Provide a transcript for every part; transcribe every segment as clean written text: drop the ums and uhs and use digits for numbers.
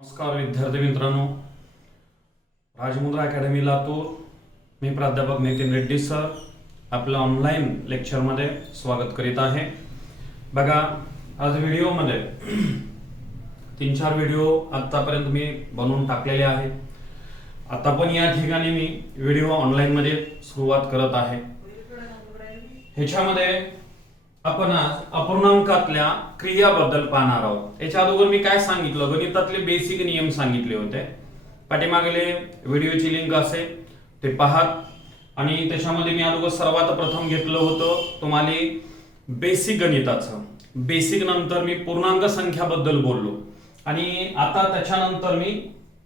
नमस्कार विद्यार्थी मित्रांनो, राजमुद्रा अकॅडमी लातूर. मी प्राध्यापक नितीन रेड्डी सर आपलं ऑनलाईन लेक्चरमध्ये स्वागत करीत आहे. बघा, आज व्हिडिओमध्ये 3-4 व्हिडिओ आतापर्यंत मी बनवून टाकलेले आहेत. आता पण या ठिकाणी मी व्हिडिओ ऑनलाईनमध्ये सुरुवात करत आहे. ह्याच्यामध्ये आपण आज अपूर्णांकातल्या क्रियाबद्दल पाहणार आहोत. याच्या अगोदर मी काय सांगितलं, गणितातले बेसिक नियम सांगितले होते. पाठीमागले व्हिडिओची लिंक असेल ते पहा. आणि त्याच्यामध्ये मी अगोदर सर्वात प्रथम घेतलं होतं तुम्हाला बेसिक गणिताचं. बेसिक नंतर मी पूर्णांक संख्याबद्दल बोललो आणि आता त्याच्यानंतर मी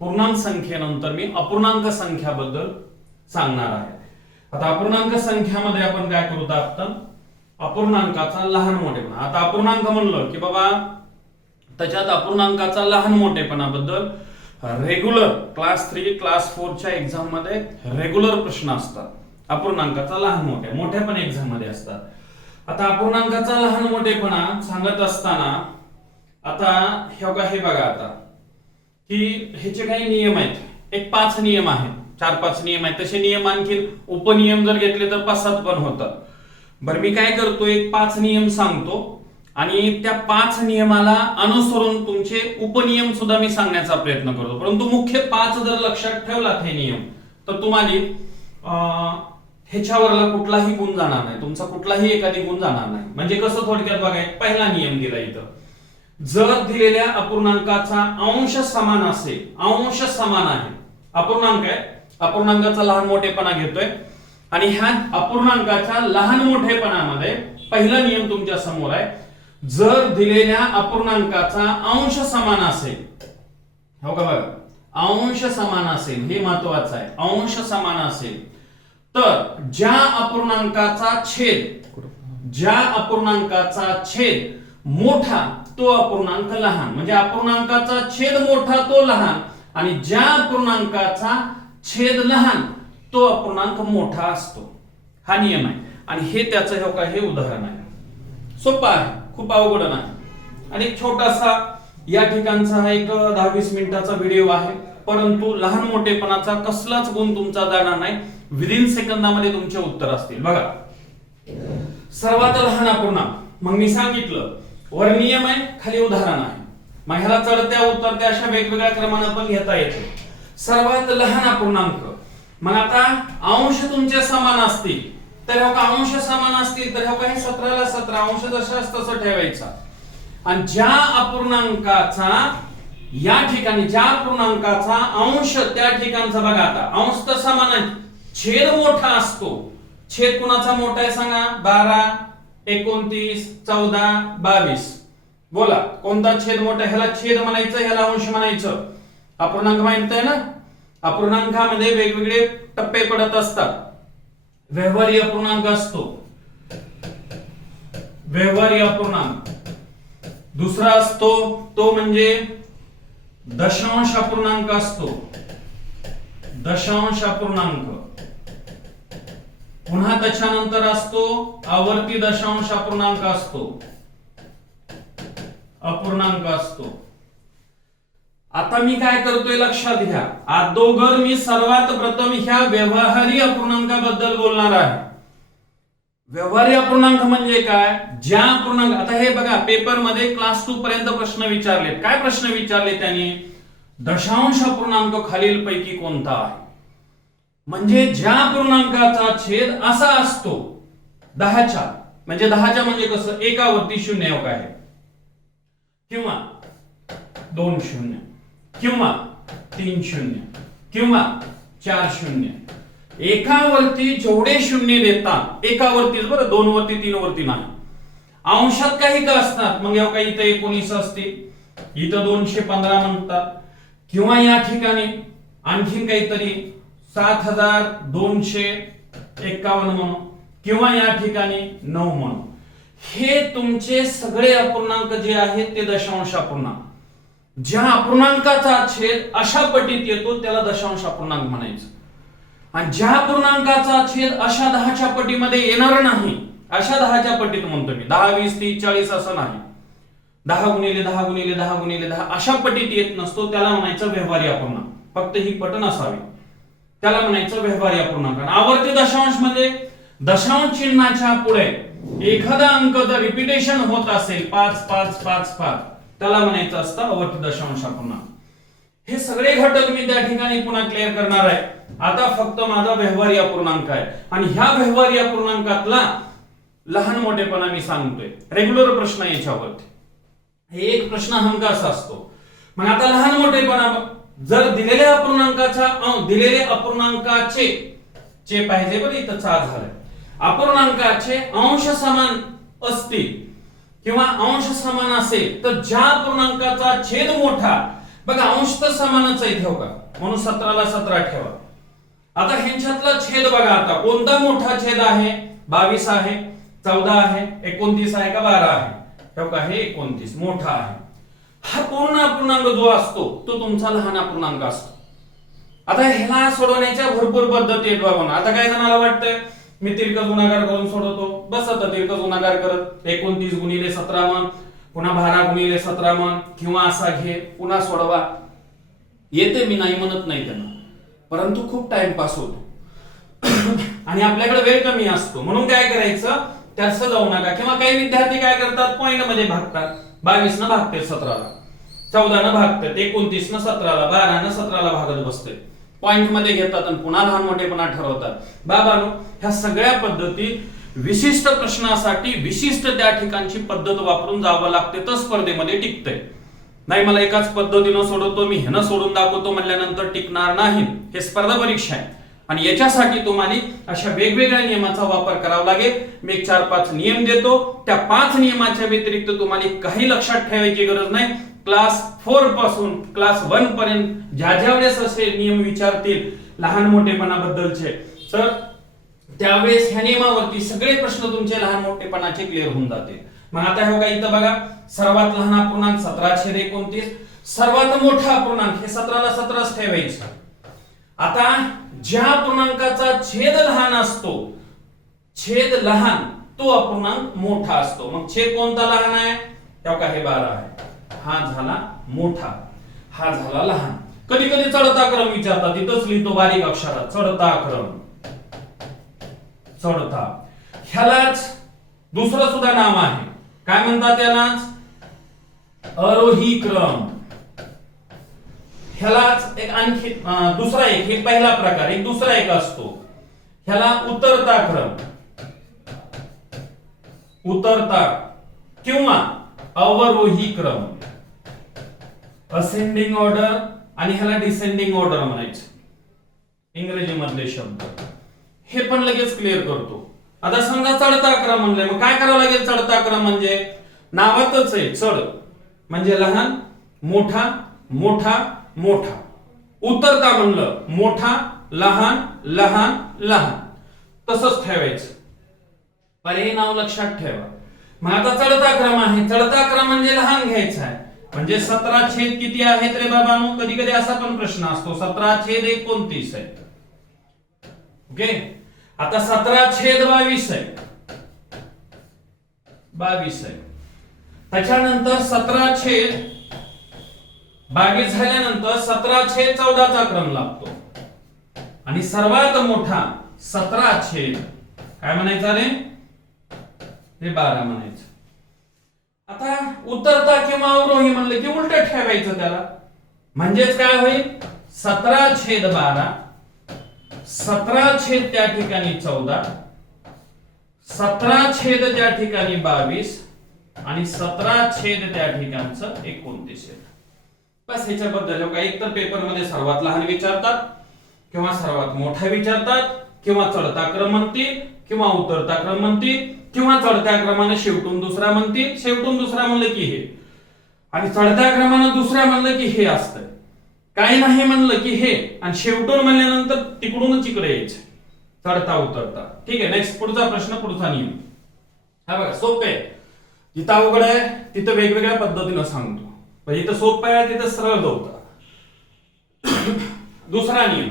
पूर्णांक संख्येनंतर मी अपूर्णांक संख्याबद्दल सांगणार आहे. आता अपूर्णांक संख्यामध्ये आपण काय करू आता अपूर्णांकाचा लहान मोठेपणा. आता अपूर्णांक म्हणलं की बाबा त्याच्यात अपूर्णांकाचा लहान मोठेपणाबद्दल रेग्युलर क्लास 3 क्लास 4 च्या एक्झाम मध्ये रेग्युलर प्रश्न असतात. अपूर्णांकाचा लहान मोठे पण एक्झाम मध्ये असतात. आता अपूर्णांकाचा लहान मोठेपणा सांगत असताना आता हे बघा आता की ह्याचे काही नियम आहेत. एक 5 नियम आहेत, 4-5 नियम आहेत. तसे नियम आणखी उपनियम जर घेतले तर 5-7 पण होतात. बरं, मी काय करतो, एक 5 नियम सांगतो आणि त्या 5 नियमाला अनुसरून तुमचे उपनियम सुद्धा मी सांगण्याचा प्रयत्न करतो. परंतु मुख्य 5 जर लक्षात ठेवलात हे नियम तर तुम्हाला ह्याच्यावरला कुठलाही गुण जाणार नाही, तुमचा कुठलाही एखादी गुण जाणार नाही. म्हणजे कसं, थोडक्यात बघा, पहिला नियम दिला इथं, जर दिलेल्या अपूर्णांकाचा अंश समान असेल, अंश समान आहे, अपूर्णांक आहे, अपूर्णांकाचा लहान मोठेपणा घेतोय आणि ह्या अपूर्णांकाच्या लहान मोठेपणामध्ये पहिला नियम तुमच्या समोर आहे. जर दिलेल्या अपूर्णांकाचा अंश समान असेल, हो का बघा, अंश समान असेल, हे महत्वाचं आहे. अंश समान असेल तर ज्या अपूर्णांकाचा छेद मोठा तो अपूर्णांक लहान, म्हणजे अपूर्णांकाचा छेद मोठा तो लहान आणि ज्या अपूर्णांकाचा छेद लहान तो अपूर्णांक मोठा असतो. हा नियम आहे आणि हे त्याचं हे उदाहरण आहे. सोपं आहे, खूप अवघड नाही. आणि एक छोटासा या ठिकाणचा हा एक 10-20 मिनिटाचा व्हिडिओ आहे, परंतु लहान मोठेपणाचा कसलाच गुण तुमचा जाणार नाही. विदिन सेकंदामध्ये तुमचे उत्तर असतील. बघा, सर्वात लहान अपूर्णांक, मग मी सांगितलं वर नियम आहे, खाली उदाहरण आहे. मग ह्याला चढत्या उतरत्या अशा वेगवेगळ्या क्रमाने पण घेता येते. सर्वात लहान अपूर्णांक, मग आता अंश तुमचे समान असतील तर अंश समान असतील तर हे 17ला 17 अंश जशास तसं ठेवायचा. आणि ज्या अपूर्णांकाचा या ठिकाणी ज्या अपूर्णांकाचा अंश त्या ठिकाणचा बघा, आता अंश तर समान आहे, छेद मोठा असतो. छेद कुणाचा मोठा आहे सांगा? 12, 29, 14, 22. बोला, कोणता छेद मोठा? ह्याला छेद म्हणायचं, ह्याला अंश म्हणायचं. अपूर्णांक माहित आहे ना, अपूर्णांकामध्ये वेगवेगळे टप्पे पडत असतात. व्यवहारी अपूर्णांक असतो, व्यवहारी अपूर्णांक. दुसरा असतो तो म्हणजे दशांश अपूर्णांक असतो, दशांश अपूर्णांक. पुन्हा त्याच्यानंतर असतो आवर्ती दशांश अपूर्णांक असतो, अपूर्णांक असतो. आता मी काय करतोय लक्षात घ्या, अगोदर मी सर्वात प्रथम ह्या व्यवहारी अपूर्णांकाबद्दल बोलणार आहे. व्यवहारी अपूर्णांक म्हणजे काय? ज्या अपूर्णांक, आता हे बघा पेपर मध्ये क्लास 2 पर्यंत प्रश्न विचारले. काय प्रश्न विचारले त्यांनी? दशांश अपूर्णांक खालील पैकी कोणता आहे? म्हणजे ज्या अपूर्णांकाचा छेद असा असतो 10च्या, म्हणजे 10च्या म्हणजे कसं, एकावरती 0 आहे किंवा 2 0 किंवा 3 0 किंवा 4 0. एकावरती जेवढे शून्य देतात, एकावरतीच बरं, 2 वरती 3 वरती नाही. अंशात काही का असतात, मग इथं 19 असतील, इथं 215 म्हणतात, किंवा या ठिकाणी आणखीन काहीतरी 7251 म्हणून, किंवा या ठिकाणी 9 म्हणून. हे तुमचे सगळे अपूर्णांक जे आहेत ते दशांश अपूर्णांक. ज्या अपूर्णांकाचा छेद अशा पटीत येतो त्याला दशांश अपूर्णांक म्हणायचं. आणि ज्या अपूर्णांकाचा छेद अशा 10च्या पटीमध्ये येणार नाही, अशा 10च्या पटीत म्हणतो मी, 10, 20, 30, 40 असं नाही. 10 गुणिले 10 गुणिले 10 गुणिले 10 अशा पटीत येत नसतो, त्याला म्हणायचं व्यवहारी अपूर्णांक. फक्त ही पट नसावी, त्याला म्हणायचं व्यवहारी अपूर्णांक. आवर्ती दशांश म्हणजे दशांश चिन्हाच्या पुढे एखादा अंक जर रिपिटेशन होत असेल 5 5 5 5 त्याला म्हणायचं असतं आवर्ती दशांश अपूर्णांक. हे सगळे घटक मी त्या ठिकाणी पुन्हा क्लिअर करणार आहे. आता फक्त माझा व्यवहारी अपूर्णांक आहे आणि ह्या व्यवहारी अपूर्णांकातला लहान मोठेपणा मी सांगतोय. रेग्युलर प्रश्न याच्यावरती हे एक प्रश्न हमखास असतो. मग आता लहान मोठेपणा जर दिलेल्या अपूर्णांकाचे चे पाहिजे बरं, इथं चा झालंय. अपूर्णांकाचे अंश समान असतील किंवा अंश समान असेल तर ज्या अपूर्णांकाचा छेद मोठा, बघा अंश तर समानच आहे ठेव का, म्हणून 17 ला 17 ठेवा. आता ह्यांच्यातला छेद बघा, आता कोणता मोठा छेद आहे? 22 आहे, 14 आहे, 29 आहे का 12 आहे? ठेव का, हे 29 मोठा आहे. हा पूर्ण अपूर्णांक जो असतो तो तुमचा लहान अपूर्णांक असतो. आता ह्याला सोडवण्याच्या भरपूर पद्धती आहेत बाबा. आता काय जणाला वाटतंय मी तिरकस गुणाकार करून सोडवतो, बस आता तिरकस गुणाकार करत 29 गुणिले 17 म्हण, पुन्हा 12 गुणिले 17 म्हण, किंवा असा घे पुन्हा सोडवा. येते, मी नाही म्हणत नाही त्यांना, परंतु खूप टाइमपास होतो आणि आपल्याकडे वेळ कमी असतो. म्हणून काय करायचं, त्यास जाऊ नका. किंवा काही विद्यार्थी काय करतात, पॉइंट मध्ये भागतात. 22 न भागते 17 ला, 14 न भागतात 29 न 17 ला, 12 न 17 ला भागत बसते. पॉइंट मध्ये घेतात आणि पुन्हा लहान मोठेपणा ठरवतात. बाबांनो, ह्या सगळ्या पद्धती विशिष्ट प्रश्नासाठी विशिष्ट त्या ठिकाणची पद्धत वापरून जावं लागते, तर स्पर्धेमध्ये टिकते. नाही मला एकाच पद्धतीनं सोडवतो मी, ह्यानं सोडून दाखवतो म्हणल्यानंतर टिकणार नाही. हे स्पर्धा परीक्षा आहे आणि याच्यासाठी तुम्हाला अशा वेगवेगळ्या नियमाचा वापर करावा लागेल. मी 4-5 नियम देतो, त्या 5 नियमाच्या व्यतिरिक्त तुम्हाला काही लक्षात ठेवायची गरज नाही. क्लास 4 पासून क्लास 1 पर्यंत ज्या ज्या वेळेस असे नियम विचारतील लहान मोठेपणाबद्दलचे, तर त्यावेळेस ह्या नियमावरती सगळे प्रश्न तुमचे लहान मोठेपणाचे क्लिअर होऊन जातील. मग आता हे बघा, इथं बघा सर्वात लहान अपूर्णांक 17/29, सर्वात मोठा अपूर्णांक हे 17 ला 17 ठेवायचं. आता ज्या अपूर्णांकाचा छेद लहान असतो, छेद लहान तो अपूर्णांक मोठा असतो. मग छेद कोणता लहान आहे? तेव्हा हे 12 आहे, हा झाला मोठा, हा झाला लहान. कधी कधी चढता क्रम विचारतात, तिथंच लिहितो बारीक अक्षरात चढता क्रम, चढता. ह्यालाच दुसरं सुद्धा नाव आहे, काय म्हणतात त्यालाच? आरोही क्रम. ह्यालाच एक आणखी दुसरा एक, हे पहिला प्रकार, एक दुसरा एक असतो, ह्याला उतरता क्रम, उतरता किंवा अवरोही क्रम, असेंडिंग ऑर्डर, आणि ह्याला डिसेंडिंग ऑर्डर म्हणायचं इंग्रजी मधले शब्द. हे पण लगेच क्लिअर करतो. आता समजा चढता क्रम म्हणले, मग काय करावं लागेल? चढता क्रम म्हणजे नावातच आहे, चढ म्हणजे लहान मोठा मोठा मोठा. उतरता म्हणलं मोठा लहान लहान लहान, तसंच ठेवायचं. पर्यायी नाव लक्षात ठेवा. मग आता चढता क्रम आहे, चढता क्रम म्हणजे लहान घ्यायचा आहे. म्हणजे 17 छेद किती आहेत रे बाबांनो? कधी कधी असा पण प्रश्न असतो, 17 छेद 29 आहे. ओके, आता 17 छेद 22 आहे, 22 आहे. त्याच्यानंतर 17 छेद 22 झाल्यानंतर 17 छेद 14 चा क्रम लागतो आणि सर्वात मोठा 17 छेद काय म्हणायचा रे? हे 12 म्हणायचं. आता उतरता किंवा अवरोही म्हणलं की उलट ठेवायचं त्याला. म्हणजेच काय होईल? 17 छेद 12, 17 छेद त्या ठिकाणी 14, 17 छेद त्या ठिकाणी 22 आणि 17 छेद त्या ठिकाणचं 29 आहे. बस ह्याच्याबद्दल एक तर पेपर मध्ये सर्वात लहान विचारतात किंवा सर्वात मोठा विचारतात, किंवा चढता क्रम म्हणतील किंवा उतरता क्रम म्हणतील, किंवा चढत्या क्रमाने शेवटून दुसरा म्हणतील, शेवटून दुसरा म्हणलं की हे, आणि चढत्या क्रमाने दुसऱ्या म्हणलं की हे असतं, काही नाही म्हणलं की हे, आणि शेवटून म्हणल्यानंतर तिकडूनच इकडे यायचं, चढता उतरता. ठीक आहे, नेक्स्ट पुढचा प्रश्न, पुढचा नियम. हा बघा सोपे आहे, जिथं अवघड आहे तिथं वेगवेगळ्या पद्धतीनं सांगतो. इथं सोपं आहे तिथं सरळ जाऊता. दुसरा नियम,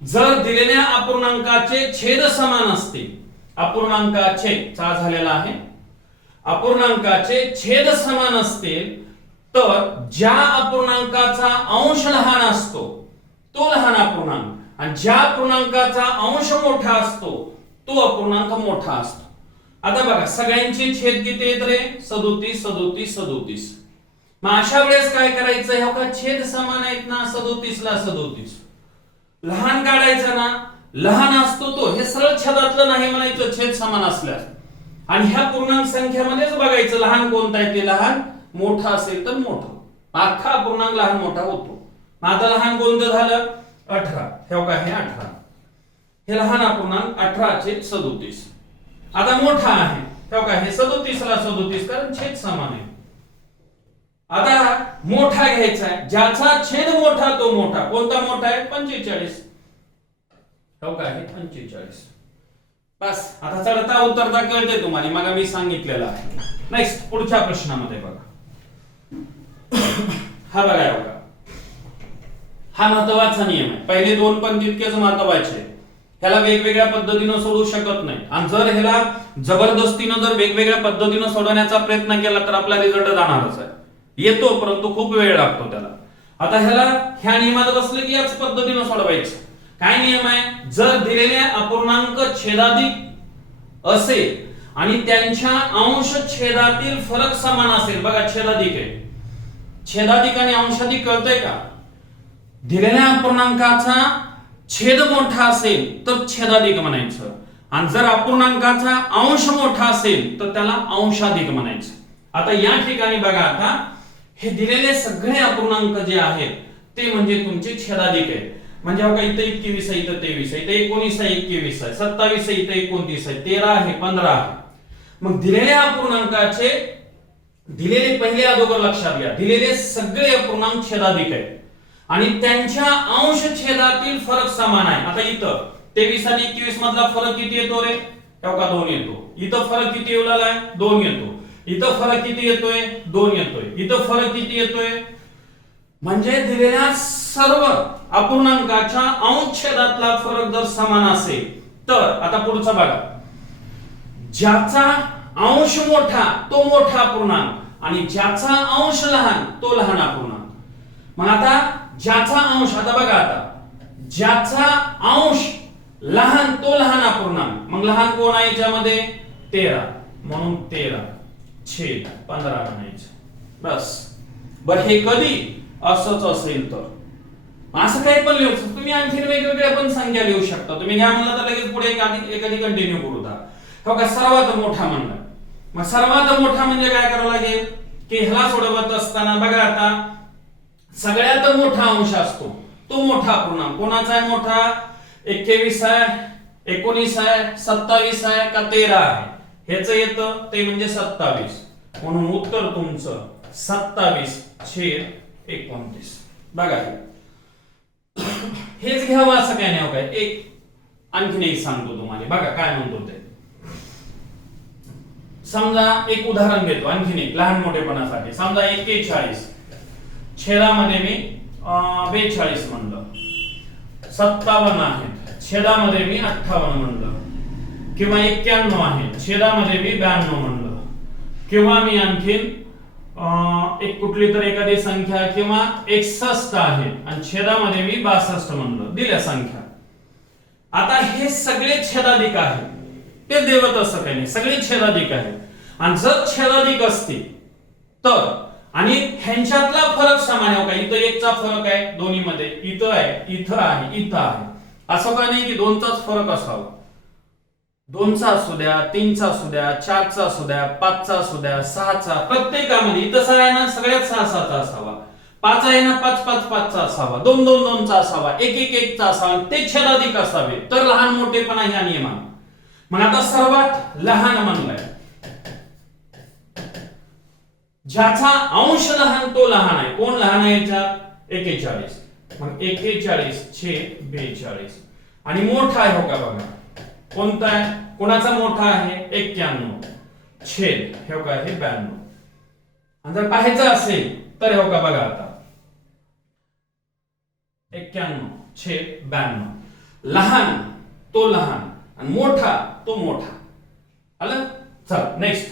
जर दिलेल्या अपूर्णांकाचे छेद समान असतील, अपूर्णांकाचे चा झालेला आहे, अपूर्णांकाचे छेद समान असतील तर ज्या अपूर्णांकाचा अंश लहान असतो तो लहान अपूर्णांक आणि ज्या अपूर्णांकाचा अंश मोठा असतो तो अपूर्णांक मोठा असतो. आता बघा सगळ्यांचे छेद किती येत रे? 37 37 37. मग अशा वेळेस काय करायचं? ह्या का छेद समान आहेत ना, 37 ला 37 लहान काढायचा ना, लहान असतो तो, हे सरळ छेदातलं नाही म्हणायचं छेद समान असल्यास. आणि ह्या पूर्णांक संख्यामध्येच बघायचं लहान कोणता आहे ते. लहान मोठा असेल तर मोठं, अख्खा पूर्णांक लहान मोठा होतो. आता लहान कोणतं झालं? 18. हे काय? हे 18 हे लहान अपूर्णांक 18 चे 37. आता मोठा आहे हे काय? हे 37 ला 37 कारण छेद समान आहे. आता मोठा घ्यायचा आहे, ज्याचा छेद मोठा तो मोठा. कोणता मोठा आहे? 45. हो काय? हे 45. बस आता चढता उतरता कळते तुम्हाला, मग मी सांगितलेलं आहे. नेक्स्ट पुढच्या प्रश्नामध्ये बघा. हा बघा, हा महत्वाचा नियम आहे. पहिले दोन पण तितकेच महत्वाचे. ह्याला वेगवेगळ्या पद्धतीने सोडवू शकत नाही. आणि जर ह्याला जबरदस्तीने जर वेगवेगळ्या पद्धतीने सोडवण्याचा प्रयत्न केला तर आपला रिझल्ट जाणारच आहे. येतो परंतु खूप वेळ लागतो त्याला. आता ह्याला ह्या नियमात बसले की याच पद्धतीने सोडवायचं. काय नियम आहे? जर दिलेल्या अपूर्णांक छेदाधिक असेल आणि त्यांच्या अंश छेदातील फरक समान असेल. बघा छेदाधिक आहे, छेदाधिक आणि अंशाधिक कळतंय का? दिलेल्या अपूर्णांकाचा छेद मोठा असेल तर छेदाधिक म्हणायचं आणि जर अपूर्णांकाचा अंश मोठा असेल तर त्याला अंशाधिक म्हणायचं. आता या ठिकाणी बघा, आता हे दिलेले सगळे अपूर्णांक जे आहेत ते म्हणजे तुमचे छेदाधिक आहे. म्हणजे बघा इथे 21 आहे, इथे 23 आहे, इथे 19 आहे, 21 आहे, 27 आहे, इथे 29 आहे, 13 आहे, 15 आहे. मग दिलेल्या अपूर्णांकाचे दिलेले पहिले अगोदर लक्षात घ्या, दिलेले सगळे अपूर्णांक छेदाधिक आहेत आणि त्यांच्या अंश छेदातील फरक समान आहे. आता इथं 23 आणि 21 मधला फरक किती येतो रे? का 2 येतो. इथं फरक किती येऊ लागलाय? 2 येतो. इथं फरक किती येतोय? 2 येतोय. इथं फरक किती येतोय? म्हणजे दिलेल्या सर्व अपूर्णांकाच्या अंश छेदातला फरक जर समान असेल तर, आता पुढचा बघा, ज्याचा अंश मोठा तो मोठा अपूर्णांक आणि ज्याचा अंश लहान तो लहान अपूर्णांक. मग आता ज्याचा अंश, आता बघा, आता ज्याचा अंश लहान तो लहान अपूर्णांक. मग लहान कोण आहे याच्यामध्ये? 13, म्हणून 13 छेद 15 म्हणायचं. बस. बर हे कधी असंच असेल तर असं काही पण लिहू शकतो तुम्ही. आणखी वेगवेगळ्या पण संख्या लिहू शकता तुम्ही. घ्या म्हणलं तर लगेच पुढे एखादी कंटिन्यू करू द्या. हो का? सर्वात मोठा म्हणलं, मग सर्वात मोठा म्हणजे काय करावं लागेल की ह्याला सोडवत असताना बघा, आता सगळ्यात मोठा अंश असतो तो मोठा अपूर्णांक. कोणाचा आहे मोठा? 21 आहे, 19 आहे, 27 आहे का 13 आहे? ह्याचं येतं ते म्हणजे 27. म्हणून उत्तर तुमचं 27/29. बघा हेच घ्यावं असं काय नाही. काय एक आणखीन एक सांगतो तुम्हाला. बघा काय म्हणतो ते. समजा एक उदाहरण घेतो आणखीन एक लहान मोठेपणासाठी. समजा 41 छेदामध्ये मी 42 म्हणलं, 57 आहेत छेदामध्ये मी 58 म्हणलं, किंवा 91 आहे छेदामध्ये मी 92 म्हणलं, किंवा मी आणखीन एक कुठली तर एखादी संख्या किंवा 61 आहे आणि छेदामध्ये मी 62 म्हणलं, दिल्या संख्या. आता हे सगळे छेदाधिक आहेत, ते देवत असं काही नाही, सगळे छेदाधिक आहेत. आणि जर छेदाधिक असतील तर आणि ह्यांच्यातला फरक समान आहे का? इथं 1 चा फरक आहे दोन्ही मध्ये, इथं आहे, इथं आहे, इथं आहे. असं का नाही की 2 चाच फरक असावा. 2 चा असू द्या, 3 चा असू द्या, 4 चा असू द्या, 5 चा असू द्या, 6 चा, प्रत्येकामध्ये इथं 6 आहे ना, सगळ्यात 6 चा असावा. 5 आहे ना, 5 चा असावा, 2 चा असावा, 1 चा असावा, ते छेदाधिक असावे तर लहान मोठेपणा ह्या नियमात. मग आता सर्वात लहान म्हणलाय, ज्याचा अंश लहान तो लहान आहे. कोण लहान आहे याच्यात? 41. मग 41/42. आणि मोठा आहे हो का? बघा कोणता आहे? कोणाचा मोठा आहे? 91 छेद हे का? हे 92. आणि जर पाहायचं असेल तर हे का? बघा आता 91/92. लहान तो लहान आणि मोठा तो मोठा. आलं? चल नेक्स्ट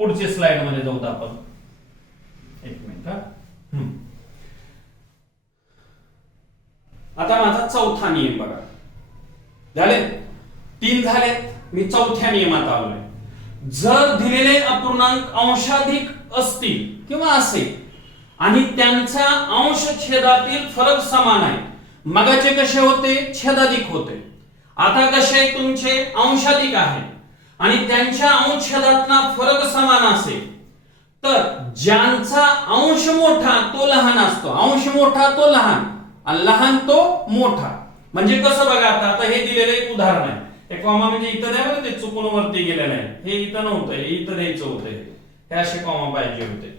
पुढच्या स्लाइड मध्ये जाऊत आपण. एक मिनिट हा. आता माझा चौथा नियम बघा. झाले 3 झाले. मी चौथ्या नियमात आलोय. जर दिलेले अपूर्णांक अंशाधिक असतील किंवा असेल आणि त्यांचा अंश छेदातील फरक समान आहे. मगाचे कसे होते? छेदाधिक होते. आता कसे तुमचे अंशाधिक आहे आणि त्यांच्या अंशछेदातला फरक समान असेल तर ज्यांचा अंश मोठा तो लहान असतो. अंश मोठा तो लहान आणि लहान तो मोठा. म्हणजे कसं बघा, आता हे दिलेलं एक उदाहरण आहे. हे कॉमा म्हणजे इथं द्या बरं, ते चुकून वरती गेलेलं आहे. हे इथं नव्हतं, हे इथं द्यायचं होतं. हे असे कॉमा पाहिजे होते.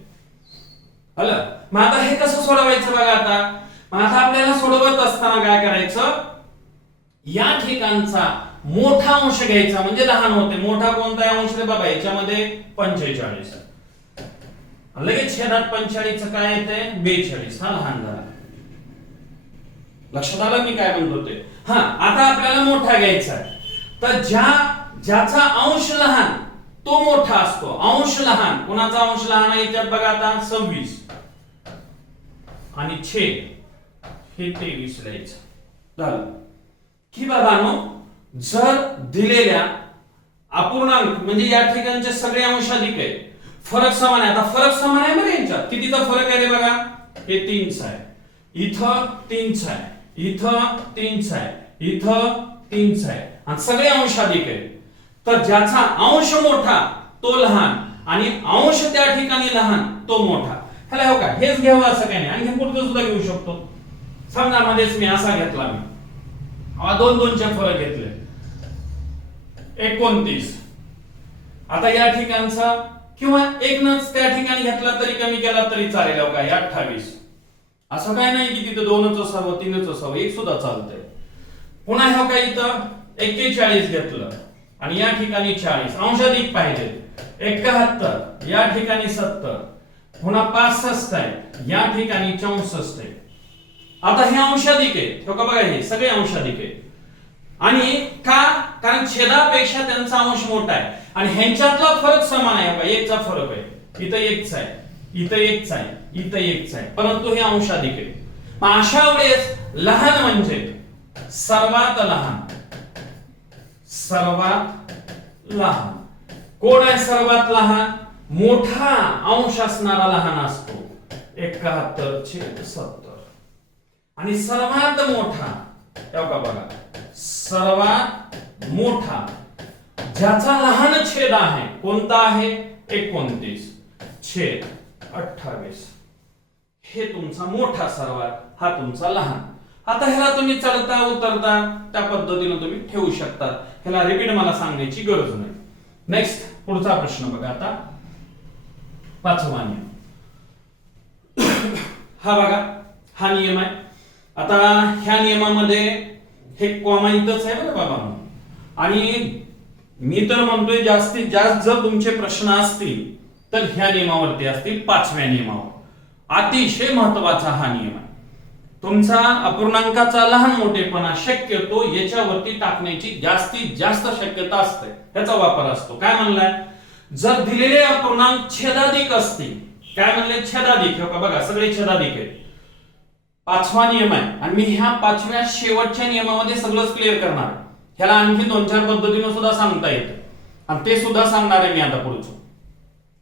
आलं. मग आता हे कसं सोडवायचं बघा. आता आपल्याला सोडवत असताना काय करायचं, या ठिकाणचा मोठा अंश घ्यायचा म्हणजे लहान होते. मोठा कोणता अंश रे बाबा? याच्यामध्ये 45 आहे. लगेच छेदात 45 काय येते? 42. हा लहान झाला. लक्षात आलं मी काय म्हणतो ते? हा. आता आपल्याला मोठा घ्यायचा आहे. तर ज्याचा अंश लहान तो मोठा असतो. अंश लहान, कोणाचा अंश लहान आहे याच्यात बघा. आता 26 आणि छेद हे 23 लिहायचं झालं की बाबांनो, जर दिलेल्या अपूर्णांक म्हणजे या ठिकाणचे सगळे अंश अधिक आहे, फरक समान आहे. आता फरक समान आहे बरं यांच्यात. कितीचा फरक आहे रे बघा? हे 3 आहे. इथं 3 आहे. इथं 3 आहे. इथं 3 आहे आणि सगळे अंश अधिक आहे. तर ज्याचा अंश मोठा तो लहान आणि अंश त्या ठिकाणी लहान तो मोठा. ह्याला हो का हेच घ्यावं असं काही नाही. आणखी पुढचं सुद्धा घेऊ शकतो. समजा मध्येच मी असा घेतला, मी 2 चे फरक घेतले 29. आता या ठिकाणचा किंवा एकच त्या ठिकाणी घेतला तरी कमी केला तरी चालेल. हो का 28. असं काय नाही की तिथे 2च असावं 3च असावं, एक सुद्धा चालतंय. पुन्हा हो का इथं 41 घेतलं आणि या ठिकाणी 40 अंशाधिक पाहिजे. 71 या ठिकाणी 70 पुन्हा 65 आहे या ठिकाणी 64 आहे. आता हे अंशाधिक आहे. हो का बघा, हे सगळे अंशाधिक आहे. आणि का? कारण छेदापेक्षा त्यांचा अंश मोठा आहे आणि ह्यांच्यातला फरक समान आहे. बघा एकचा फरक आहे. इथं 1च आहे, इथं 1च आहे, इथं 1च आहे, परंतु हे अंशाधिक आहे. मग अशा वेळेस लहान म्हणजे सर्वात लहान. सर्वात लहान कोण आहे? सर्वात लहान मोठा अंश असणारा लहान असतो 71/70. आणि सर्वात मोठा का बघा, सर्वात मोठा ज्याचा लहान छेद आहे कोणता आहे? 29/28. हे तुमचा मोठा सर्वात, हा तुमचा लहान. आता ह्याला तुम्ही चढता उतरता त्या पद्धतीने तुम्ही ठेवू शकता. ह्याला रिपीट मला सांगायची गरज नाही. नेक्स्ट पुढचा प्रश्न बघा. आता 5वा नियम. हा बघा, हा नियम आहे. आता ह्या नियमामध्ये हे कॉमा इथंच आहे बरं बाबा. आणि मी तर म्हणतोय जास्तीत जास्त जर तुमचे प्रश्न असतील तर ह्या नियमावरती असतील. 5व्या नियमावर अतिशय महत्वाचा हा नियम आहे. तुमचा अपूर्णांकाचा लहान मोठेपणा शक्यतो याच्यावरती टाकण्याची जास्तीत जास्त शक्यता असते. त्याचा वापर असतो. काय म्हणलाय? जर दिलेले अपूर्णांक छेदाधिक असतील. काय म्हणले? छेदाधिक. हो का बघा, सगळे छेदाधिक आहेत. 5वा नियम आहे आणि मी ह्या 5व्या शेवटच्या नियमामध्ये सगळंच क्लिअर करणार. ह्याला आणखी 2-4 पद्धतीने सुद्धा सांगता येतं आणि ते सुद्धा सांगणार आहे मी आता पुढचं.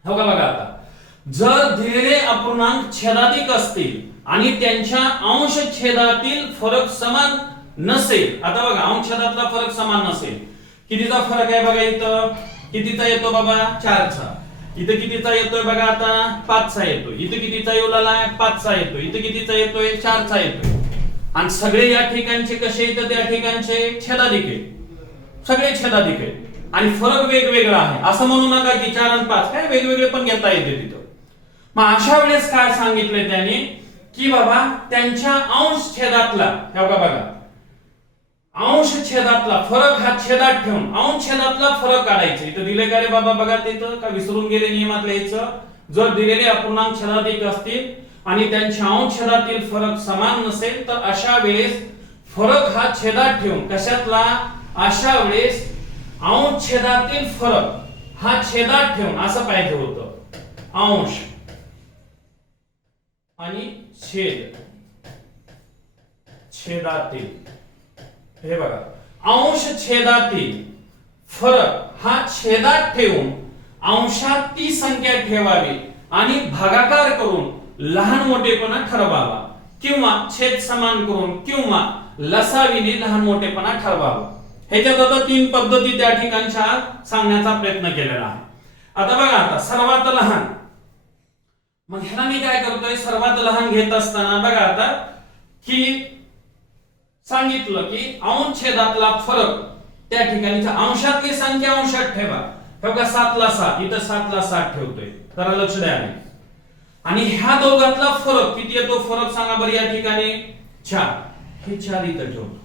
हो का बघा, आता जर दिलेले अपूर्णांक छेदाधिक असतील आणि त्यांच्या अंश छेदातील फरक समान नसेल. आता बघा, अंश छेदातला फरक समान नसेल. कितीचा फरक आहे बघा? इथं कितीचा येतो बाबा? 4चा. इथं कितीचा येतोय बघा? आता 5चा येतोय. इथं कितीचा येऊ लागलाय? 5चा येतोय. इथं कितीचा येतोय? 4चा येतोय. आणि सगळे या ठिकाणचे कसे येतात? त्या ठिकाणचे छेदाधिक आहे. सगळे छेदाधिक आहे आणि फरक वेगवेगळा आहे. असं म्हणू नका की 4 आणि 5 काय वेगवेगळे पण घेता येते तिथं. मग अशा वेळेस काय सांगितलंय त्याने की बाबा त्यांच्या अंश छेदातला, हे बघा, अंश छेदातला फरक हा छेदात ठेवून अंश छेदातला फरक काढायचा. इथं दिले का रे बाबा? बघा तिथं का विसरून गेले नियमात लिहायचं. जर दिलेले अपूर्णांक छेदाधिक असतील आणि त्यांच्या अंश छेदातील फरक समान नसेल तर अशा वेळेस फरक हा छेदात ठेवून कशातला? अशा वेळेस अंश छेदातील फरक हा छेदात ठेवून असं पाहिजे होतं, अंश आणि छेद, छेदातील, हे बघा अंश छेदातील फरक हा छेदात ठेवून अंशात ती संख्या ठेवावी आणि भागाकार करून लहान मोठेपणा ठरवावा किंवा छेद समान करून किंवा लसावीने लहान मोठेपणा ठरवावा. ह्याच्यात आता 3 पद्धती त्या ठिकाणी सांगण्याचा प्रयत्न केलेला आहे. आता बघा, आता सर्वात लहान, मग ह्याला मी काय करतोय, सर्वात लहान घेत असताना बघा आता की सांगितलं की अंश छेदातला फरक त्या ठिकाणी अंशातली संख्या अंशात ठेवा. बघा 7 ला 7, इथं 7 ला 7 ठेवतोय, जरा लक्ष द्या. आणि ह्या दोघातला फरक किती येतो, फरक सांगा बरं या ठिकाणी 4, हे 4 इथं ठेवतो.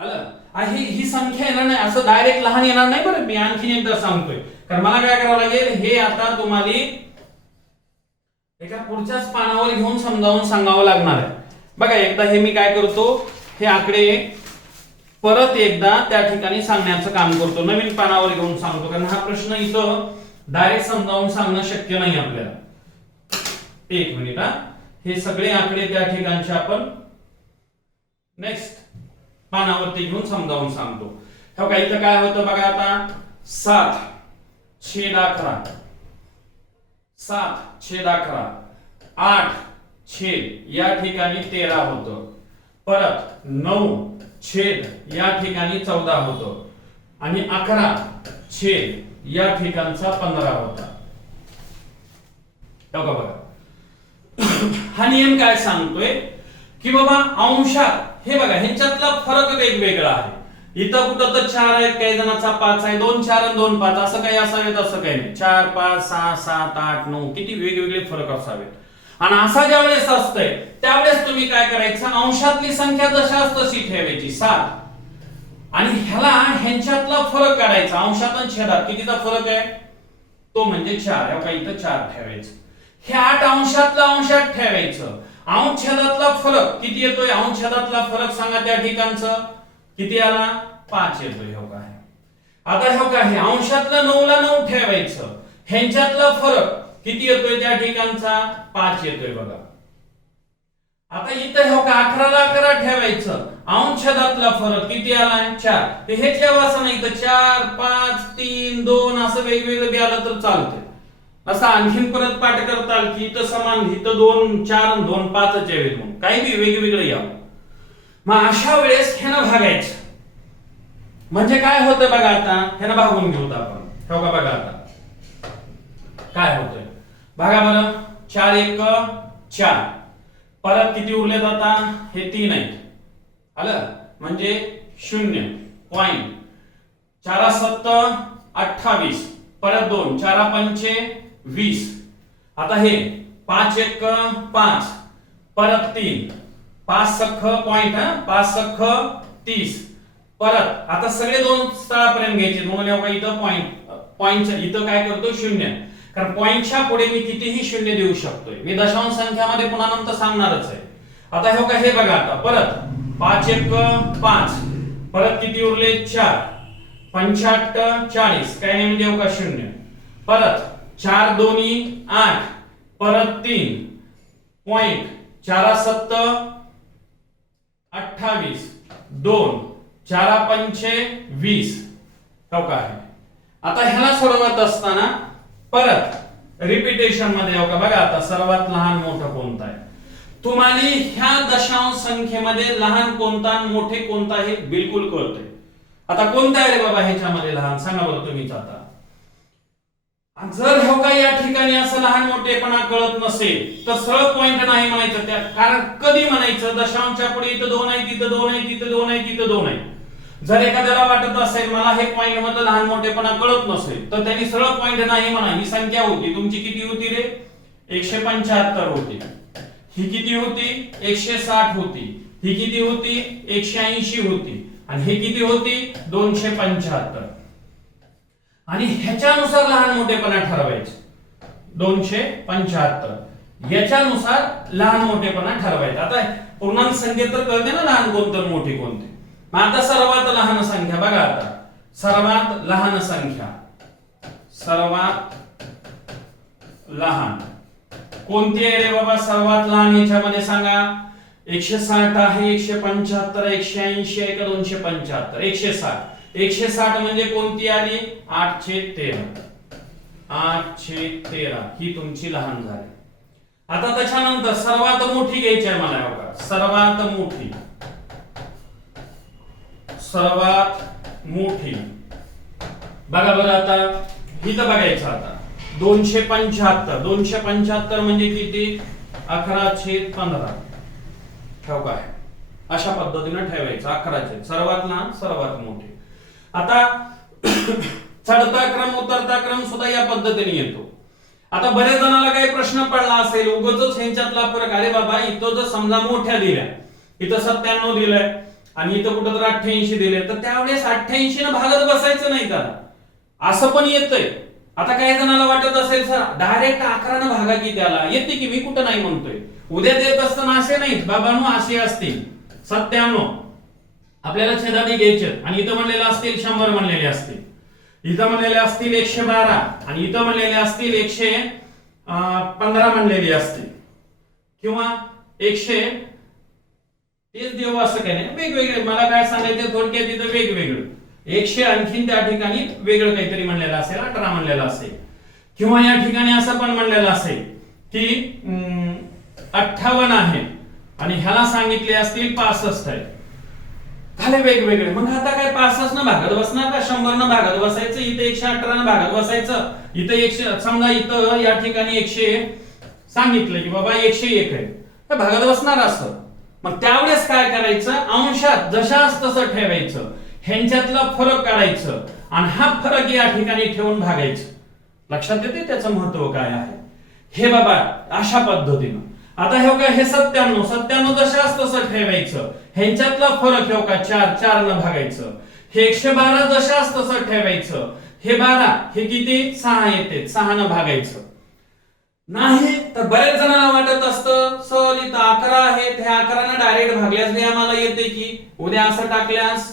आलं, ही संख्या येणार नाही, असं डायरेक्ट लहान येणार नाही बरं. मी आणखीन एकदा सांगतोय, कारण मला काय करावं लागेल, हे आता तुम्हाला एका पुढच्याच पानावर घेऊन समजावून सांगावं लागणार आहे. बघा एकदा हे मी काय करतो, हे आकडे परत एकदा त्या ठिकाणी सांगण्याचं काम करतो, नवीन पानावर घेऊन सांगतो, कारण हा प्रश्न इथं डायरेक्ट समजावून सांगणं शक्य नाही आपल्याला. एक मिनिट, हे सगळे आकडे त्या ठिकाणचे आपण नेक्स्ट पानावरती घेऊन समजावून सांगतो. हो का, इथं काय होतं बघा आता, 7 छेद 11, 7 छेद 11, 8 छेद या ठिकाणी 13 होतं, परत 9 छेद या ठिकाणी 14 होतं आणि 11 छेद या ठिकाणचा 15 होता. बघा हा नियम काय सांगतोय की बाबा अंशात, हे बघा ह्यांच्यातला फरक वेगवेगळा आहे. इथं कुठं तर 4 आहेत, काही जणांचा 5 आहे, 2 4 आणि 2 5 असं काही असावेत, असं काही नाही. 4 5 6 7 8 9 किती वेगवेगळे फरक असावेत. आणि असा ज्या वेळेस असतंय त्यावेळेस तुम्ही काय करायचं, अंशातली संख्या जशाच तशी ठेवायची 7, आणि ह्याला ह्यांच्यातला फरक काढायचा, अंशात आणि छेदात कितीचा फरक आहे तो म्हणजे 4. या काही इथं 4 ठेवायचं, हे 8 अंशातला अंशात ठेवायचं. अंश छेदातला फरक किती येतोय, अंश छेदातला फरक सांगा त्या ठिकाणचं किती आला, 5 येतोय. हो काय, आता हो काय, अंशातलं 9 ला 9 ठेवायचं, ह्यांच्यातला फरक किती येतोय त्या ठिकाणचा 5 येतोय. बघा आता इथं हो का 11 ला 11 ठेवायचं, अंश छेदातला फरक किती आलाय 4, हे ठेवायचं नाही तर 4 5 3 2 असं वेगवेगळं बी आलं तर चालतंय. असं आणखीन परत पाठ करताल की इथं समान, इथं 2 4 आणि 2 5 च यावेत, म्हणून काही बी वेगवेगळं यावं. मग अशा वेळेस ह्यानं भागायचं, म्हणजे काय होतं बघा, आता ह्यानं भागून घेऊत आपण. हो का, बघा आता काय होतंय बघा बरं, 4 1 4, परत किती उरले आता, हे 3 आहेत, आलं म्हणजे 0 पॉइंट, 4 7 28, परत 2 4 5 20. आता हे 5 1 5, परत 3 5 सख पॉइंट, 5 सख 30, परत आता सगळे 2 स्थळापर्यंत घ्यायचे, म्हणून इथं पॉइंट इथं काय करतो 0, कारण पॉइंटच्या पुढे मी कितीही 0 देऊ शकतोय. मी दशांश संख्यामध्ये पुन्हा नंतर सांगणारच आहे. आता हो का, हे बघा आता परत 5 1 5, परत किती उरले 4 5 8 40, काय नाही म्हणजे का 0, परत 4 2 8, परत 3 पॉइंट, 4 7 28, 2 4 5 20. हो का, आता ह्याला सोडवत असताना परत रिपिटेशन मध्ये हो का, बघा आता सर्वात लहान मोठं कोणतं आहे, तुम्हाला ह्या दशांश संख्येमध्ये लहान कोणता मोठे कोणता हे बिलकुल कळतंय. आता कोणता आहे रे बाबा ह्याच्यामध्ये लहान, सांगा बरं तुम्हीच. आता जर हो का या ठिकाणी असं लहान मोठेपणा कळत नसेल तर सरळ पॉइंट नाही म्हणायचं त्या, कारण कधी म्हणायचं दशांशच्या पुढे इथं 2 आहे, तिथं 2 आहे, तिथं 2 आहे, तिथं 2 आहे. जर एखाद्याला वाटत असेल मला हे पॉइंट मधलं लहान मोठेपणा कळत नसेल तर त्यांनी सरळ पॉइंट नाही म्हणा. ही संख्या होती तुमची, किती होती रे 175 होती, ही किती होती 160 होती, ही किती होती 180 होती, आणि हे किती होती 275. आणि ह्याच्यानुसार लहान मोठेपणा ठरवायचं 275, याच्यानुसार लहान मोठेपणा ठरवायचं. आता पूर्णांक संख्येत तर कळते ना लहान कोणतं मोठे कोणते. मग आता सर्वात लहान संख्या बघा, आता सर्वात लहान संख्या सर्वात लहान कोणती आहे रे बाबा? सर्वात लहान याच्यामध्ये सांगा. 160 आहे, 175, 180 आहे का 275? 160. 160 म्हणजे कोणती आली? 8/13. 8/13 ही तुमची लहान झाली. आता त्याच्यानंतर सर्वात मोठी घ्यायची आहे मला बघा. सर्वात मोठी, सर्वात मोठी बघा बरं. आता इथं बघायचं. आता 275. 275 म्हणजे किती? 11/15. ठेव काय अशा पद्धतीने ठेवायचं. 11 सर्वात लहान सर्वात मोठे. आता चढता क्रम उतरता क्रम सुद्धा या पद्धतीने येतो. आता बरेच जणांना काही प्रश्न पडला असेल उगाच ह्यांच्यातला फरक. अरे बाबा इथं जर समजा मोठ्या दिल्या, इथं 97 दिलंय आणि इथं कुठं तर 88 दिले, तर त्यावेळेस 88 न भागत बसायचं नाही का? असं पण येतंय. आता काही जणांना वाटत असेल सर डायरेक्ट 11 न भागा की त्याला येते की, मी कुठं नाही म्हणतोय. उद्या देत असताना असे नाहीत बाबांनो, असे असतील 97 आपल्याला छेदाने घ्यायचे आणि इथं म्हणलेले असतील 100 म्हणलेले असतील, इथं म्हणलेले असतील 112 आणि इथं म्हणलेले असतील 115 म्हणलेली असतील किंवा 100. तेच देऊ असं काही नाही, वेगवेगळे. मला काय सांगायचं थोडक्यात इथं वेगवेगळं 100 आणखीन त्या ठिकाणी वेगळं काहीतरी म्हणलेलं असेल, 18 म्हणलेलं असेल किंवा या ठिकाणी असं पण म्हणलेलं असेल की 58 आहे आणि ह्याला सांगितले असतील 65 आहे. झाले वेगवेगळे. मग आता काय 65 न भागत बसणार का 100 न भागत बसायचं? इथे 118 न भागत बसायचं. इथे 100 समजा इथं या ठिकाणी 100 सांगितलं की बाबा 101 आहे, तर भागत बसणार असं. मग त्यावेळेस काय करायचं? अंशात जशास तसं ठेवायचं, ह्यांच्यातला फरक काढायचं आणि हा फरक या ठिकाणी ठेवून भागायचं. लक्षात येते त्याचं महत्व काय आहे हे बाबा. अशा पद्धतीनं आता हे का हे 97 जशास तसं ठेवायचं, ह्यांच्यातला फरक हे का 4 न भागायचं. हे 112 जशास तसं ठेवायचं, हे 12 हे किती 6 येते, 6 न भागायचं. नाही तर बरेच जणांना वाटत असतं सर इथं 11 आहे, ते 11 न डायरेक्ट भागल्यास नाही आम्हाला येते की, उद्या असं टाकल्यास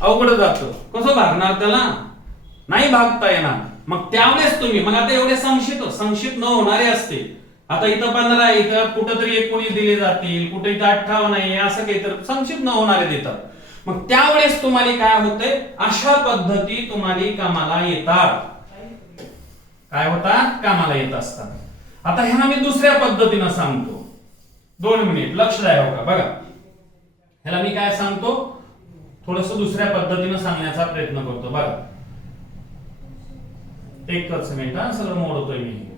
अवघड जातं. कसं भागणार त्याला? नाही भागता येणार. मग त्यावेळेस तुम्ही मग आता एवढे संक्षिप्त न होणारे असते. आता इथं 15 आहे, इथं कुठंतरी 19 दिले जातील, कुठे इथं 58 आहे, असं काहीतरी संक्षिप्त न होणारे देतात. मग त्यावेळेस तुम्हाला काय होतंय? अशा पद्धती तुम्हाला कामाला येतात. काय होतात? कामाला येत असतात. आता ह्या मी दुसऱ्या पद्धतीनं सांगतो. 2 मिनिट लक्ष द्या हो का. बघा ह्याला मी काय सांगतो, थोडस दुसऱ्या पद्धतीनं सांगण्याचा प्रयत्न करतो. बघा एकच मिनिट हा, सगळं मोडतोय मी.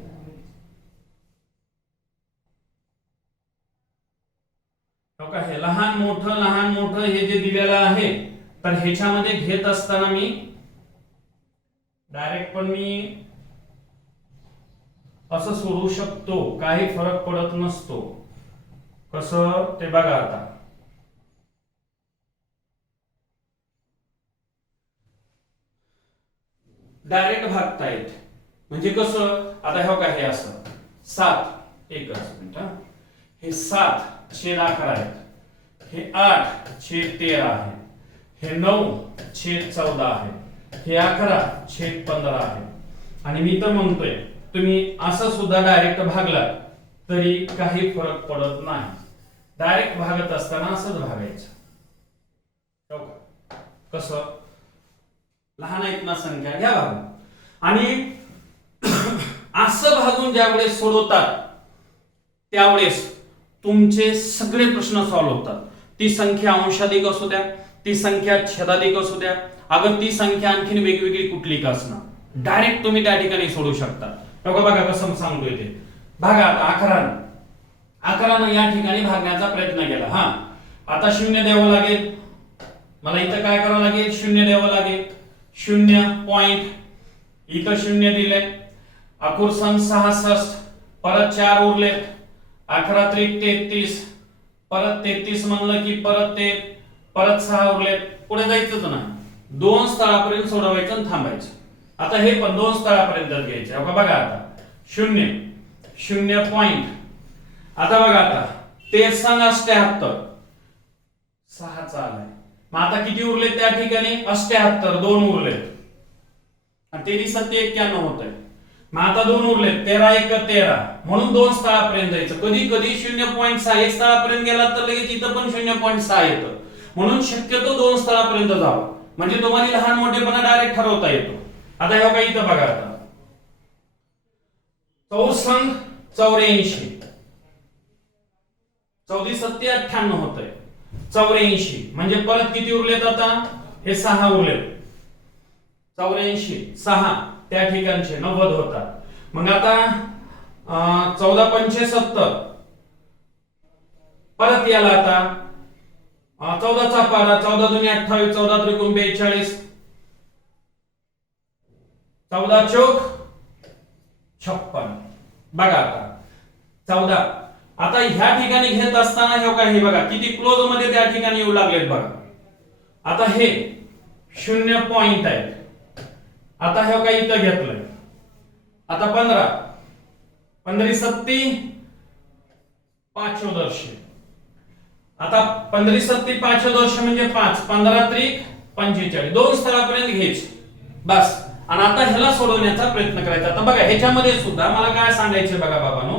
हे लहान मोठं हे जे दिलेलं आहे, तर ह्याच्यामध्ये घेत असताना मी डायरेक्ट पण मी असं सोडू शकतो, काही फरक पडत नसतो. कसं ते बघा. आता डायरेक्ट भागतायत म्हणजे कसं? आता हे काय हे असं 7 एकच मिनिट, हे 7/11 आहे, हे 8/13 आहे, हे 9/14 आहे, हे 11/15 आहे. आणि मी तर म्हणतोय तुम्ही असं सुद्धा डायरेक्ट भागला तरी काही फरक पडत नाही. डायरेक्ट भागत असताना असंच भागायचं. कसं? लहान आहेत ना संख्या, घ्या भागून. आणि असं भागून ज्यावेळेस सोडवतात त्यावेळेस तुमचे सगळे प्रश्न सॉल्व्ह होतात. ती संख्या अंशाधिक असू द्या, ती संख्या छेदाधिक असू द्या, अगर ती संख्या आणखीन वेगवेगळी कुठली का असणार, डायरेक्ट तुम्ही त्या ठिकाणी सोडू शकता. बघा कसं सांगतोय ते. भागा आता 11 या ठिकाणी भागण्याचा प्रयत्न केला. हा आता 0 द्यावं लागेल मला. इथं काय करावं लागेल? 0 द्यावं लागेल. 0 पॉइंट इथं 0 दिले. अकुरसन 66, परत 4 उरले. 11 त्रिक 33, परत 33 म्हणलं की परत 6 उरले. पुढे जायचंच ना, 2 स्थळापर्यंत सोडवायचं आणि थांबायचं. आता हे पण 2 स्थळापर्यंत घ्यायचे. बघा आता 0 पॉइंट. आता बघा आता 73 6 आलाय. मग आता किती उरले त्या ठिकाणी? 78, 2 उरले. 13 सत्ते 91 होत आहे. मग आता दोन उरले, 13 एक 13, म्हणून 2 स्थळापर्यंत जायचं. कधी कधी 0.6 एक स्थळापर्यंत गेला तर लगेच इथं पण 0.6 येतं. म्हणून शक्यतो 2 स्थळापर्यंत जावं, म्हणजे तुम्हाला लहान मोठेपणा डायरेक्ट ठरवता येतो. आता हे काय इथं बघा, आता चौसंग 84, 14 सत्ते 98 होत आहे. 84 म्हणजे परत किती उरलेत, आता हे 6 उरलेत. 84 6 त्या ठिकाणचे 90 होता. मग आता 14 पंचे 70, परत याला आता 14 चा पारा, 14 दुनी 28, 14 त्रिकोण 42, 14 चौक 56. बघा आता 14. आता ह्या ठिकाणी घेत असताना हे काय, हे बघा किती क्लोज मध्ये त्या ठिकाणी येऊ लागलेत बघा. आता हे 0 पॉइंट आहे. आता हे काय इथं घेतलंय. आता 15 15 सत्ती 5 आता 15 सत्ती 5 म्हणजे 5, 15 त्रिक 45, 2 स्थळापर्यंत घ्यायचे बस. आणि आता ह्याला सोडवण्याचा प्रयत्न करायचा. आता बघा ह्याच्यामध्ये सुद्धा मला काय सांगायचं बघा बाबांनो,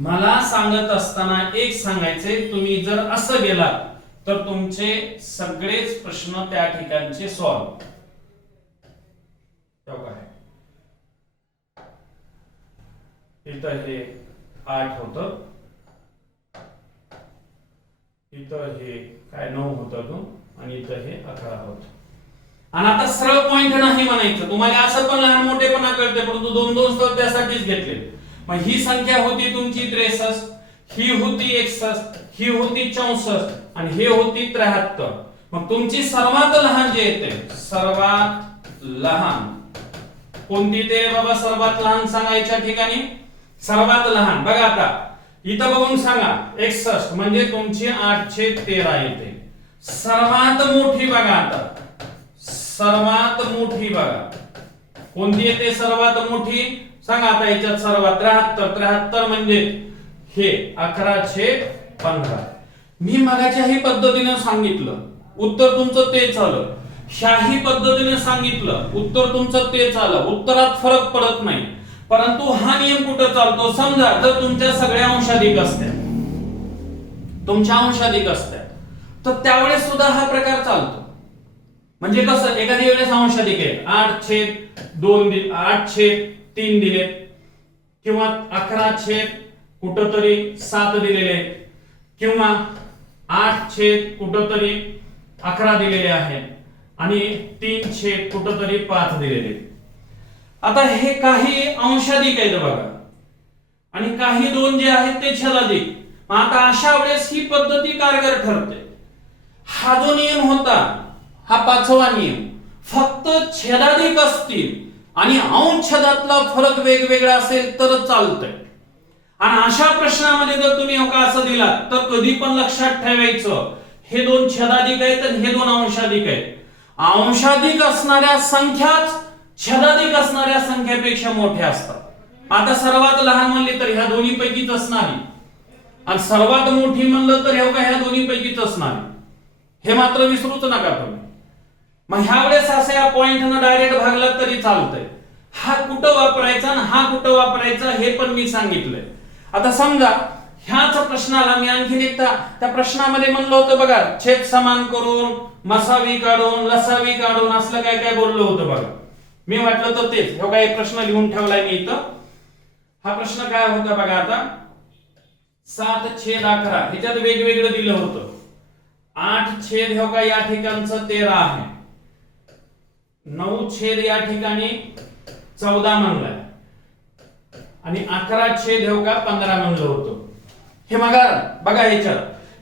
मला सांगत असताना एक सांगायचंय, तुम्ही जर असं गेलात तर तुमचे सगळेच प्रश्न त्या ठिकाणचे सॉल्व्ह. इथं हे 8 होतं, इथं हे काय 9 होतं, आणि इथं हे 11 होतं. आणि आता सरळ पॉइंट नाही म्हणायचं, तुम्हाला असं पण लहान मोठेपणा कळते, परंतु 2 स्थळ त्यासाठीच घेतले. मग ही संख्या होती तुमची 63, ही होती 61, ही होती 64, आणि हे होती 73. मग तुमची सर्वात लहान जे येते, सर्वात लहान कोणती ते बाबा, सर्वात लहान सांगायच्या ठिकाणी सर्वात लहान. बघा आता इथं बघून सांगा, 61 म्हणजे तुमची 813 येते. सर्वात मोठी बघा, आता सर्वात मोठी बघा कोणती येते, सर्वात मोठी सांगा आता याच्यात. सर्वात 73 म्हणजे हे 11/15. मी मगाच्याही पद्धतीने सांगितलं, उत्तर तुमचं तेच आलं. शाही पद्धतीने सांगितलं, उत्तर तुमचं तेच आलं. उत्तरात फरक पडत नाही. परंतु हा नियम कुठं चालतो, समजा जर तुमच्या सगळ्या अंशाधिक असत्या, तुमच्या अंशाधिक असत्या, तर त्यावेळेस सुद्धा हा प्रकार चालतो. म्हणजे कसं, एखाद्या वेळेस अंशाधिक आहे, 8/2 8/3 दिलेत, किंवा 11 कुठंतरी 7 दिलेले, किंवा 8 कुठंतरी 11 दिलेले आहेत, आणि 3 कुठंतरी 5 दिलेले. आता हे काही अंशाधिक आहेत बघा, आणि काही 2 जे आहेत ते छेदाधिक. आता अशा वेळेस ही पद्धती कारगर ठरते. हा जो नियम होता, हा 5वा नियम, फक्त छेदाधिक असतील आणि अंश छेदातला फरक वेगवेगळा असेल तर चालतंय. आणि अशा प्रश्नामध्ये जर तुम्ही असं दिलात तर कधी पण लक्षात ठेवायचं, हे 2 छेदाधिक आहेत आणि हे 2 अंशाधिक आहेत. अंशाधिक असणाऱ्या संख्याच छेदाधिक असणाऱ्या संख्येपेक्षा मोठ्या असतात. आता सर्वात लहान म्हणले तर ह्या दोन्ही पैकीच असणारी, आणि सर्वात मोठी म्हणलं तर ह्या दोन्ही पैकीच असणारी. हे मात्र विसरूच नका तुम्ही. मग ह्या वेळेस असं या पॉइंटनं डायरेक्ट भागला तरी चालतंय. हा कुठं वापरायचा आणि हा कुठं वापरायचा हे पण मी सांगितलंय. आता समजा ह्याच प्रश्नाला मी आणखीन एकदा त्या प्रश्नामध्ये म्हणलं होतं बघा, छेद समान करून, मसावी काढून, लसावी काढून, असलं काय काय बोललो होतं बघा. मी वाटलं तर तेच हे काय प्रश्न लिहून ठेवलाय मी इथं. हा प्रश्न काय होता बघा, आता 7/11 ह्याच्यात वेगवेगळं दिलं होतं. 8 या ठिकाणचं 13 आहे, 9 या ठिकाणी 14 म्हणलाय, आणि 11/15 म्हणलं होतं. हे बघा ह्याच्यात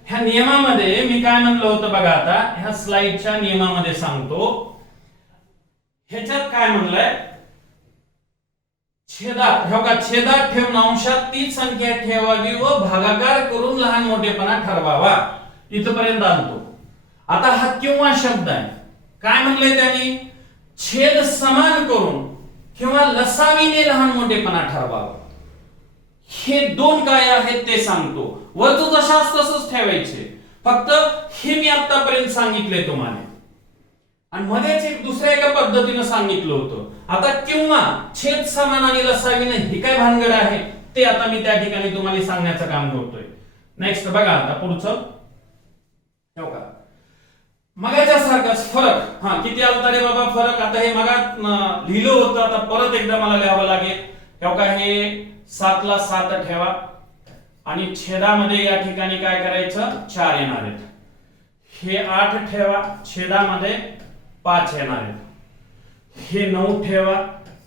ह्या नियमामध्ये मी काय म्हणलं होतं बघा, आता ह्या स्लाइडच्या नियमामध्ये सांगतो. ह्याच्यात काय म्हणलंय, छेदात ठेवून अंशात ती संख्या ठेवावी व भागाकार करून लहान मोठेपणा ठरवावा, इथपर्यंत आणतो. आता हा किंवा शब्द आहे. काय म्हणलंय त्यांनी, छेद समान करून किंवा लसावीने लहान मोठेपणा ठरवावा. हे 2 काय आहेत ते सांगतो. वरचं जशास तसंच ठेवायचे, फक्त हे मी आतापर्यंत सांगितले तुम्हाला. आणि मध्येच एक दुसऱ्या एका पद्धतीनं सांगितलं होतं. आता किंवा छेद समान आणि लसावी नाही ही काय भानगड आहे ते आता मी त्या ठिकाणी तुम्हाला सांगण्याचं काम करतोय. नेक्स्ट बघा आता पुढचं हो का मगाच्या सारखाच फरक किती आलता रे बाबा फरक. आता हे मगा लिहिलं होतं आता परत एकदा मला लिहावं लागेल. हो का हे 7 ला 7 ठेवा आणि छेदामध्ये या ठिकाणी काय करायचं 4 येणार आहेत. हे 8 ठेवा छेदामध्ये 5 येणार आहेत. हे 9 ठेवा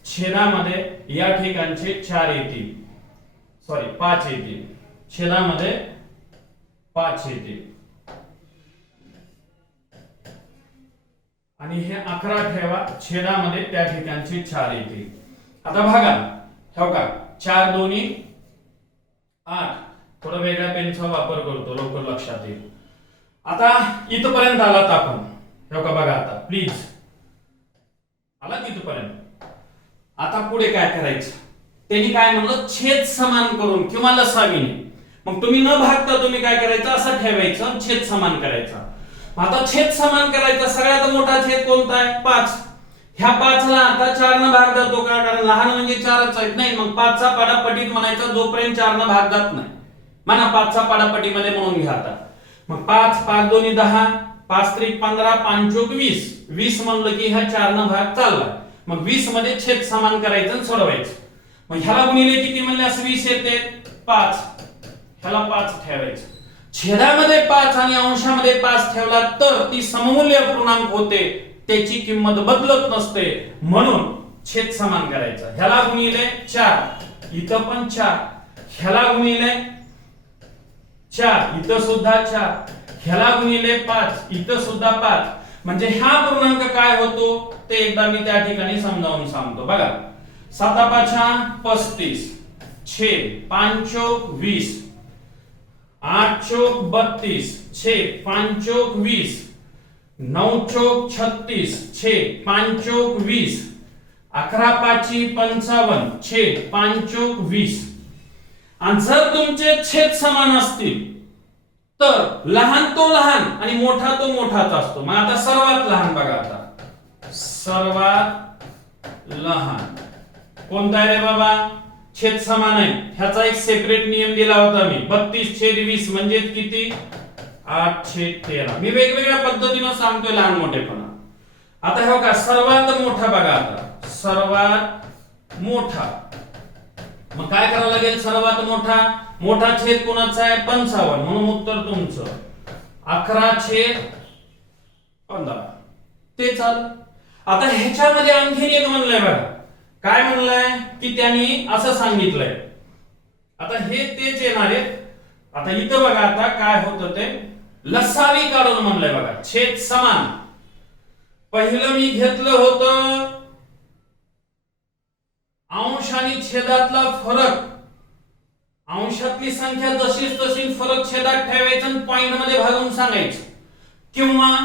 छेदामध्ये या ठिकाणचे 4 येतील सॉरी 5 येतील छेदामध्ये 5 येतील आणि हे 11 ठेवा छेदामध्ये त्या ठिकाणचे 4 येतील. आता बघा हो का 4 दोन्ही 8 थोडं वेगळ्या पेनचा वापर करतो लवकर लक्षात येईल. आता इथपर्यंत आलात आपण हो का बघा आता प्लीज आलात इथपर्यंत. आता पुढे काय करायचं त्यांनी काय म्हणलं छेद समान करून किंवा लसावीने. मग तुम्ही न भागता तुम्ही काय करायचं असं ठेवायचं छेद समान करायचा. आता छेद समान करायचा सगळ्यात मोठा छेद कोणता आहे 5. ह्या 5 ला आता 4 न भाग जातो का कारण लहान म्हणजे 4च आहेत नाही. मग 5 चा पाडापटीत म्हणायचा जोपर्यंत 4 न भाग जात नाही म्हणा 5 चा पाडापटीमध्ये म्हणून घ्या. आता मग 5 5 दोन्ही 10 5 त्रिक 15 5 चोक 20 20 म्हणलं की ह्या 4 न भाग चालला. मग 20 मध्ये छेद समान करायचं आणि सोडवायचं. मग ह्याला गुणिले किती म्हणल्यास 20 येते 5 ह्याला 5 ठेवायचं. छेदामध्ये 5 आणि अंशामध्ये 5 ठेवला तर ती सममूल्य अपूर्णांक होते त्याची किंमत बदलत नसते म्हणून छेद समान करायचा. ह्याला गुणिले 4 इथं पण 4 ह्याला गुणिले 4 इथं सुद्धा 4 ह्याला गुणिले 5 इथं सुद्धा 5 म्हणजे हा पूर्णांक काय होतो ते एकदा मी त्या ठिकाणी समजावून सांगतो. बघा 7 5 35 छेद 5 चोक 20 8 चोक 32 छेद 5 चोक 20 9 चोक 36 छेद 5 चोक 20 11 5 55 छेद 5 चोक 20. आणि जर तुमचे छेद समान असतील तर लहान तो लहान आणि मोठा तो मोठाच असतो. मग आता सर्वात लहान बघा आता सर्वात लहान कोणता आहे रे बाबा छेद समान आहे. ह्याचा एक सेपरेट नियम दिला होता मी 32 छेद 20 म्हणजे किती 8 छेद 13. मी वेगवेगळ्या पद्धतीने सांगतोय लहान मोठेपणा. आता हो का सर्वात मोठा बघा आता सर्वात मोठा. मग काय करावं लागेल सर्वात मोठा छेद कोणाचा आहे 55 म्हणून उत्तर तुमचं 11 छेद 15 ते चाल. आता ह्याच्यामध्ये आणखीन एक म्हणलंय बघा काय म्हणलंय की त्यांनी असं सांगितलंय. आता हे तेच येणार आहे. आता इथं बघा आता काय होतं ते लसावी काढून म्हणलंय बघा छेद समान. पहिलं मी घेतलं होतं अंश आणि छेदातला फरक. अंशातली संख्या जशीच तशी फरक छेदात ठेवायचं आणि पॉइंट मध्ये भागून सांगायचं. किंवा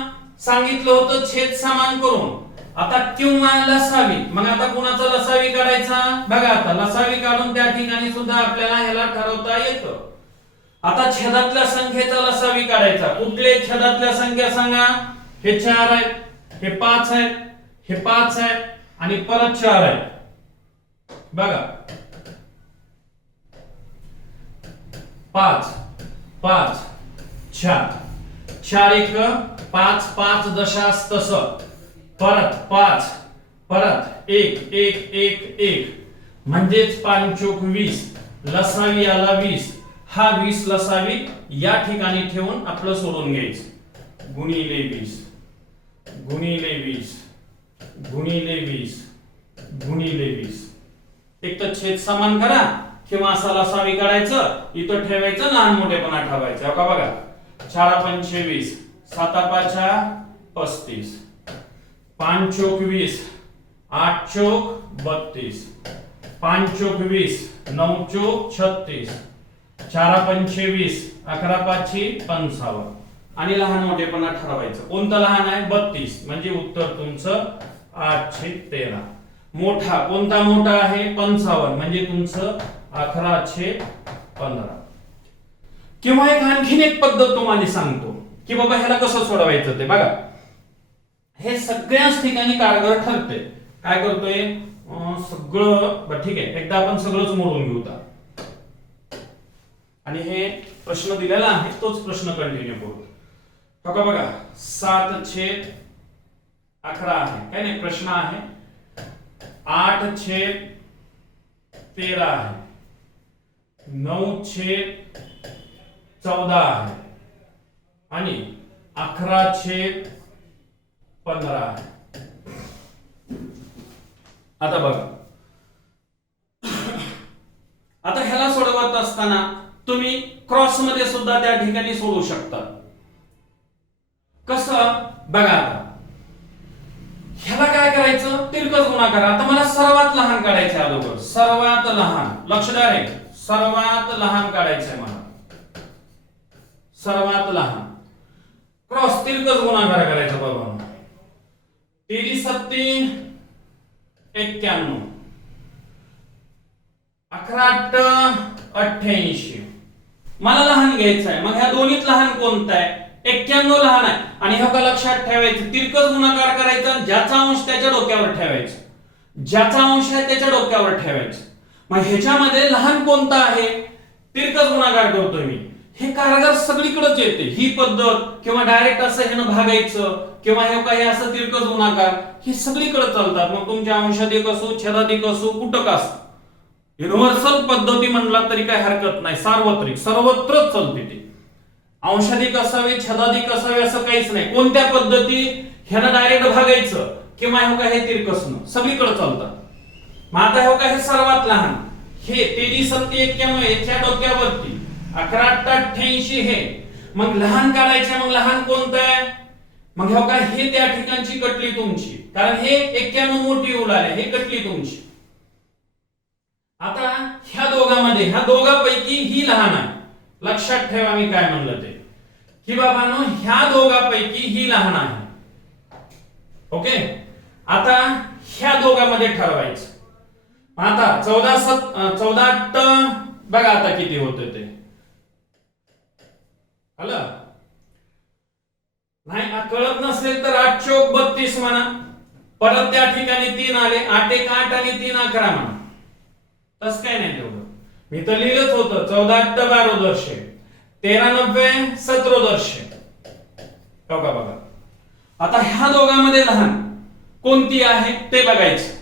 सांगितलं होतं छेद समान करून. आता किंवा लसावी मग आता कुणाचा लसावी काढायचा बघा आता लसावी काढून त्या ठिकाणी सुद्धा आपल्याला ह्याला ठरवता येतं. आता छेदातल्या संख्येचा लसावी काढायचा. कुठले छेदातल्या संख्या सांगा हे 4 आहेत हे 5 आहेत हे 5 आहेत आणि परत 4 आहेत. बघा 5 5 4 4 1 5 5 दशास तसं परत 5 परत 1 1 1 1 म्हणजेच 5 चोक 20 लसावी आला 20. हा 20 लसावी या ठिकाणी ठेवून आपलं सोडून घ्यायचं गुणिले 20 गुणिले 20 गुणिले 20 गुणिले 20. एक तर छेद समान करा किंवा असा लसावी काढायचं इथं ठेवायचं लहान मोठेपणा ठेवायचं. का बघा 4 5 20 7 5 35 5 चोक 20 8 चोक 32 5 चोक 20 9 चोक 36 4 5 20 11 5 55 आणि लहान मोठेपणा ठरवायचं. कोणतं लहान आहे 32 म्हणजे उत्तर तुमचं 8/13. मोठा कोणता मोठा आहे 55 म्हणजे तुमचं 11/15. किंवा एक आणखीन एक पद्धत तुम्हाला सांगतो की बाबा ह्याला कसं सोडवायचं ते बघा. हे सगळ्याच ठिकाणी कारगर ठरते. काय करतोय सगळं ठीक आहे, एकदा आपण सगळंच मोडून घेऊ आता. आणि हे प्रश्न दिलेला आहे तोच प्रश्न कंटिन्यू करू. बघा 7/11 आहे काय नाही, प्रश्न आहे 8/13 आहे, 9/14 आहे आणि 11/15 आहे. आता बघा, आता ह्याला सोडवत असताना तुम्ही क्रॉस मध्ये सुद्धा त्या ठिकाणी सोडवू शकता. कसं बघा, आता ह्याला काय करायचं, तिरकस गुणाकार. आता मला सर्वात लहान काढायचे अगोदर, सर्वात लहान, लक्ष द्या रे, सर्वात लहान काढायचंय मला, सर्वात लहान. क्रॉस तिरकस गुणाकार करायचा बाबा. 3 7 91, 11 8 88. मला लहान घ्यायचं आहे, मग ह्या दोन्हीत लहान कोणतं आहे? 91 लहान आहे. आणि हे का लक्षात ठेवायचं, तिरकस गुणाकार करायचा, ज्याचा अंश त्याच्या डोक्यावर ठेवायचा, ज्याचा अंश आहे त्याच्या डोक्यावर ठेवायचं. मग ह्याच्यामध्ये लहान कोणतं आहे? तिरकस गुणाकार करतोय मी. हे कारगर सगळीकडेच येते ही पद्धत, किंवा डायरेक्ट असं ह्यानं भागायचं, किंवा हे काही असं तिरकस गुणाकार, हे सगळीकडे चालतात. मग तुमच्या अंशाधिक असो, छेदाधिक असो, कुठं का असो, युनिव्हर्सल पद्धती म्हणला तरी काय हरकत नाही, सार्वत्रिक सर्वत्रच चालते ते. अंशाधिक असावे, छेदाधिक असावे असं काहीच नाही. कोणत्या पद्धती, ह्यानं डायरेक्ट भागायचं किंवा हे काय हे तिरकसनं, सगळीकडे चालतात. मग आता हे काय हे सर्वात लहान, हे 3 7 91 याच्या डोक्यावरती, 11 8 88 हे. मग लहान काढायचे, मग लहान कोणतं आहे? मग हे काय हे त्या ठिकाणची कटली तुमची, कारण हे 91 मोठी उडाले, हे कटली तुमची. आता ह्या दोघांमध्ये, ह्या दोघांपैकी ही लहान आहे. लक्षात ठेवा मी काय म्हणलं ते, की बाबांनो ह्या दोघांपैकी ही लहान आहे. ओके, आता ह्या दोघांमध्ये ठरवायचं. आता 14 8 बघा आता किती होतं ते, आलं नाही कळत नसेल तर 8 चौक 32 म्हणा. परत त्या ठिकाणी 3 आले, 8 1 8 आणि 3 11 म्हणा. तस काय नाही तेवढं, मी तर लिहिलंच होतं 14 8 12 दर्शे, 13 90 17 दर्शे. बघा आता ह्या दोघांमध्ये लहान कोणती आहे ते बघायचं.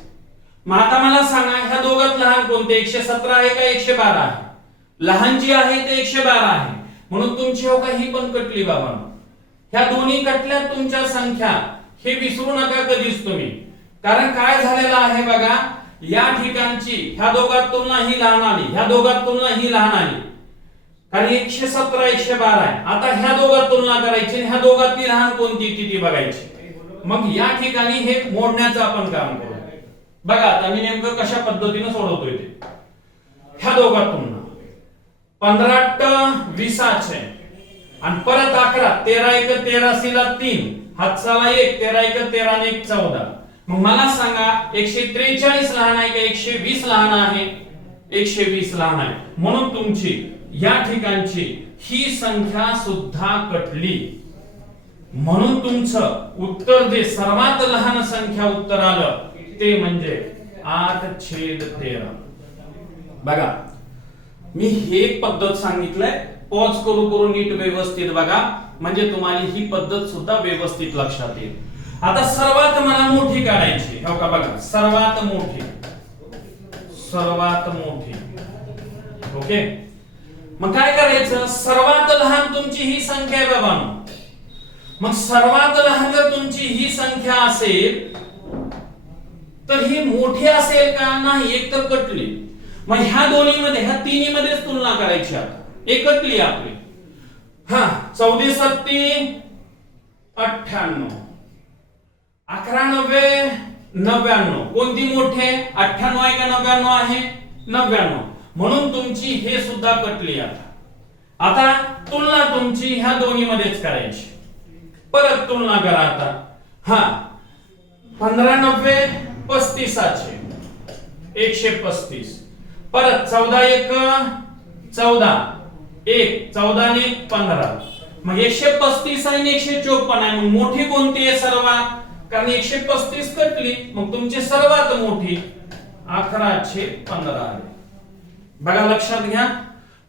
मग आता मला सांगा ह्या दोघात लहान कोणते, 117 आहे का 112 आहे? लहान जी आहे ते 112 आहे, म्हणून तुमची हो का ही पण कटली बाबा. ह्या दोन्ही कटल्या तुमच्या संख्या, हे विसरू नका कधीच तुम्ही. कारण काय झालेलं आहे बघा, या ठिकाणची ह्या दोघात तुलना ही लहान आली, ह्या दोघात तुलना ही लहान आली, कारण 117 112 आहे. आता ह्या दोघात तुलना करायची, ह्या दोघातली लहान कोणती ती बघायची. मग या ठिकाणी हे मोडण्याचं आपण काम करू. बघा आता मी नेमकं कशा पद्धतीने सोडवतोय ते. ह्या दोघात तुलना 15 8 20 आहे, आणि परत 11 13 1 13 3 हातसाला 1 13 1 13 आणि 1 14. मग मला सांगा 143 लहान आहे का 120 लहान आहे? 120 लहान आहे, म्हणून तुमची या ठिकाणची ही संख्या सुद्धा कटली. म्हणून तुमचं उत्तर जे सर्वात लहान संख्या उत्तर आलं ते म्हणजे 8/13. बघा मी हे पद्धत सांगितलंय, पॉज करू नीट व्यवस्थित बघा, म्हणजे तुम्हाला ही पद्धत सुद्धा व्यवस्थित लक्षात येईल. आता सर्वात मला मोठी काढायची, हो का बघा, सर्वात मोठी, सर्वात मोठी. ओके, मग काय करायचं, सर्वात लहान तुमची ही संख्या आहे बाबांनो. मग सर्वात लहान जर तुमची ही संख्या असेल तर ही मोठी असेल का? नाही, एक तर कटली. मग ह्या दोन्ही मध्ये, ह्या तिन्ही मध्येच तुलना करायची. आता एक कटली आपली, हा 14 7 98, 11 90 99. कोणती मोठी आहे? 98 आहे का 99 आहे? 99. म्हणून तुमची हे सुद्धा कटली. आता तुलना तुमची ह्या दोन्ही मध्येच करायची. परत तुलना करा आता. हा 15 90 35 135. परत 14 1 14 1 14 आणि 15. मग 135 आणि 154 आहे. मग मोठी कोणती आहे सर्वात? कारण 135 कटली मग तुमची सर्वात मोठी 1115 आली. बघा लक्षात घ्या,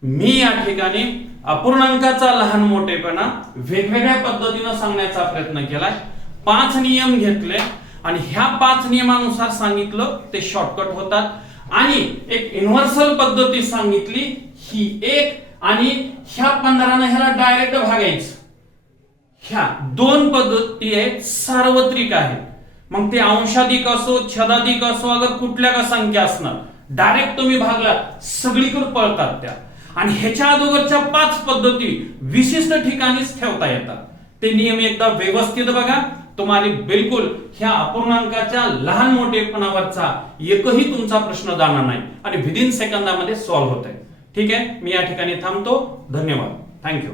मी या ठिकाणी अपूर्णांकाचा लहान मोठेपणा वेगवेगळ्या पद्धतीने सांगण्याचा प्रयत्न केलाय. 5 नियम घेतले आणि ह्या 5 नियमानुसार सांगितलं ते शॉर्टकट होतात. आणि एक युनिव्हर्सल पद्धती सांगितली ही एक, आणि ह्या 15 ह्याला डायरेक्ट भागायचं. ह्या 2 पद्धती आहेत सार्वत्रिक आहेत. मग ते अंशाधिक असो छदाधिक असो अगर कुठल्या का संख्या असणार डायरेक्ट तुम्ही भागला सगळीकडे पळतात त्या. आणि ह्याच्या अगोदरच्या 5 पद्धती विशिष्ट ठिकाणीच ठेवता येतात. ते नियम एकदा व्यवस्थित बघा, तुम्हाला बिलकुल ह्या अपूर्णांकाच्या लहान मोठेपणावरचा एकही तुमचा प्रश्न जाणार नाही आणि विदिन सेकंदामध्ये सॉल्व्ह होत आहे. ठीक आहे, मी या ठिकाणी थांबतो. धन्यवाद, थँक्यू.